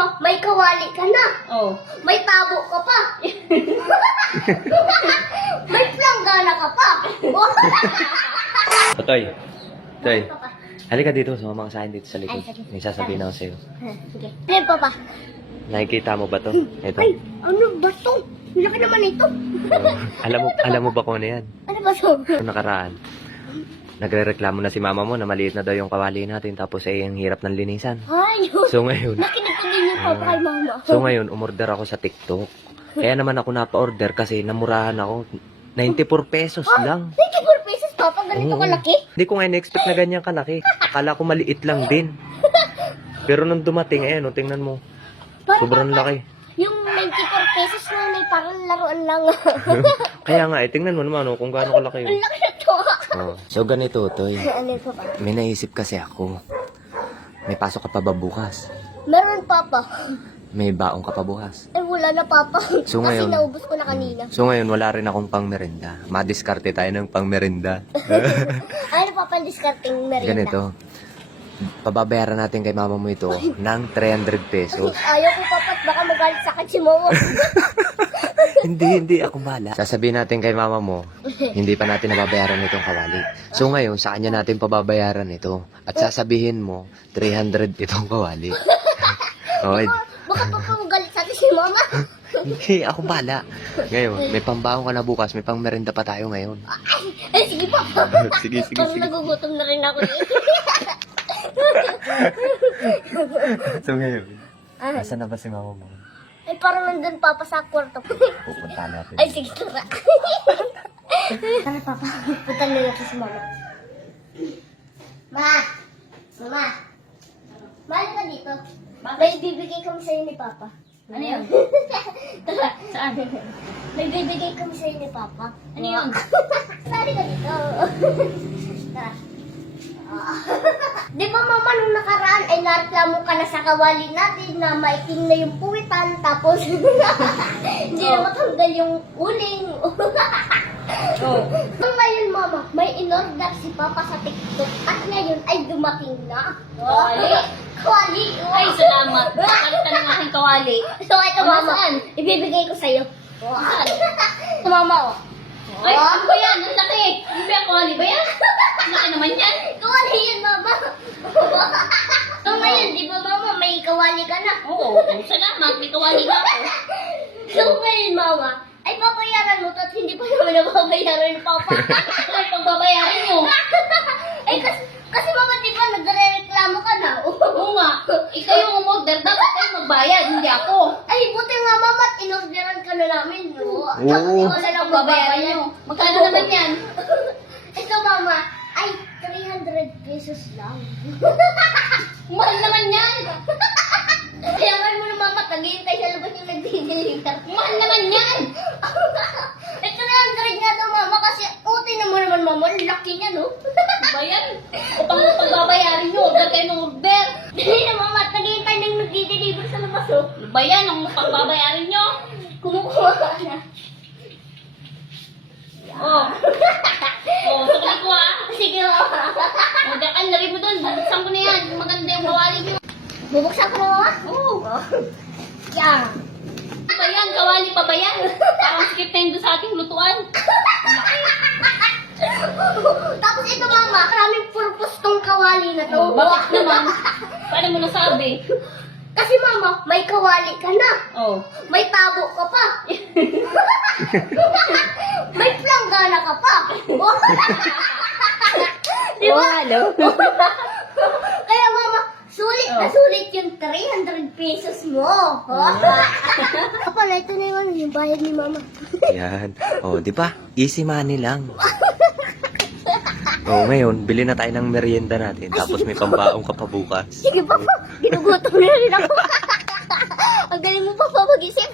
mama, may kawali ka na. Oh. May tabo ka pa. May planggana ka pa. Toy. Toy. Papa. Halika dito, sumama ka sa akin dito sa likod. Ay, sige. May sasabihin ako sa'yo. Sige. Hey, papa. Nakikita mo ba to? Ito. Ay, ano ba to? Laki naman ito. Alam mo ba kung ano yan? Ano ba to? Noong nakaraan, nagre-reklamo na si mama mo na maliit na daw yung kawali natin tapos ay ang hirap ng linisan. Ay, So ngayon, nakinig din yung papa kay mama. so ngayon umorder ako sa TikTok. Kaya naman ako napa-order kasi namurahan ako. 94 pesos lang. 24 pesos, papa. Ganito Oo. kalaki. Hindi ko nga in-expect na ganyan kalaki. Akala ko maliit lang din. Pero nung dumating, ayan, oh, tingnan mo. Parang, Sobrang papa, laki. Yung 94 pesos na may parang laruan lang. Kaya nga, tingnan mo naman oh, kung gaano kalaki Ang yun. laki na to. Oh. So ganito, Toy. Ano ito pa? May naisip kasi ako. May pasok ka pa ba bukas? Meron, papa. May baong ka pa bukas? Eh, wala na, papa. So, Kasi ngayon- naubos ko na kanina. So ngayon, wala rin akong pang-merenda. Madiskarte tayo ng pang-merenda. Ano, papa, discarding merienda? Ganito. Pababayaran natin kay mama mo ito ng 300 pesos. Ayaw ko, papa, at baka magalit sa akin si mama. Hindi, ako bala. Sasabihin natin kay mama mo, hindi pa natin nababayaran itong kawali. So ngayon, sa kanya natin pababayaran ito. At sasabihin mo, 300 itong kawali. Okay. Baka papa magalit sa akin si mama. Hindi, ako bala. Ngayon, may pambaon ka na bukas, may pang-merenda pa tayo ngayon. Ay, sige, papa. Sige. Parang nagugutom na rin ako dito. So ngayon, Ah, nasa na ba si mama mo? ay, parang nandun, papa, sa kwarto. Pupunta natin. Ay, sige, tara. Tara, papa. Punta na natin si mama. Ma! Mama! Mahal ka dito. May bibigay kami sa'yo ni papa. Ano yun? Tara. Saan? May bibigay kami sa'yo ni papa. Ano yun? Sali ka dito. Tara. Di ba mama nung nakaraan ay nareklamo ka na sa kawali natin na maitim na yung puwitan tapos hindi na matanggal yung uling. Oh. Ngayon mama, may in-order si papa sa TikTok at ngayon ay dumating na. Kawali? Kawali. Ay, salamat. Nakalit ka ng aking kawali. So ito Ano, mama, saan? ibibigay ko sa'yo. Saan? Ito mama oh. Ay, ano ba yan? Ang laki. Hindi ba yung kawali ba yan? Ang laki naman yan. Kawali yan mama. So ngayon, di ba mama, may kawali ka na? Oo, salamat. May kawali ka ako. So ngayon, mama, ay papayaran mo to at hindi pa naman nababayaran ni papa. Ay, pagbabayaran nyo. Ay, kasi mama, di ba nagre-reklamo ka na? Oo nga. Ikaw yung umorder. Dapat kayo magbayad. Hindi ako. Ay, buti nga mama, at inorderan ka na namin, no? Oo. Tapos wala lang Pagbabayaran nyo. Magkano naman yan? Ito, mama, ay 300 pesos lang. Mahal naman yan. Kailangan mo na mama, taghihintay sa labas yung nagdi-deliver. Mahal naman yan. Eh, 300 nga daw, mama, kasi uti na mo naman, mama, ang laki niya, no? Ba yan? O pang pagbabayaran nyo. Order kayo ng order. Hindi na, mama, naghihintay na yung nagdi-deliver sa labas, oh. Ba yan? Ang pagbabayaran nyo? Kumukuha ka na. Oh. Oh, sakali ko ah. Sige, mama. Order ka. Lagay mo doon. Bubuksan ko na yan. Maganda yung kawali nyo. Bubuksan ko na, mama? Oo. Yan. Ano ba yan? Kawali pa ba yan? Parang skip na yun doon sa ating lutuan. Tapos ito, mama, maraming purpose tong kawali na to. Oh, bakit naman? Paano mo nasabi? Kasi, mama, may kawali ka na. Oh. May tabo ka pa. May planggana ka pa. Di ba? Hello. Kaya, mama, sulit na Oh. sulit yung 300 pesos mo. Papa, ito na yung bayad ni mama. Yan. Oh, di ba? Easy money lang. Oh, ngayon, bili na tayo ng merienda natin. Tapos may pambaong ka pa bukas. Sige, papa, ginugutom na rin ako. Ang galing mo, papa, mag-isip.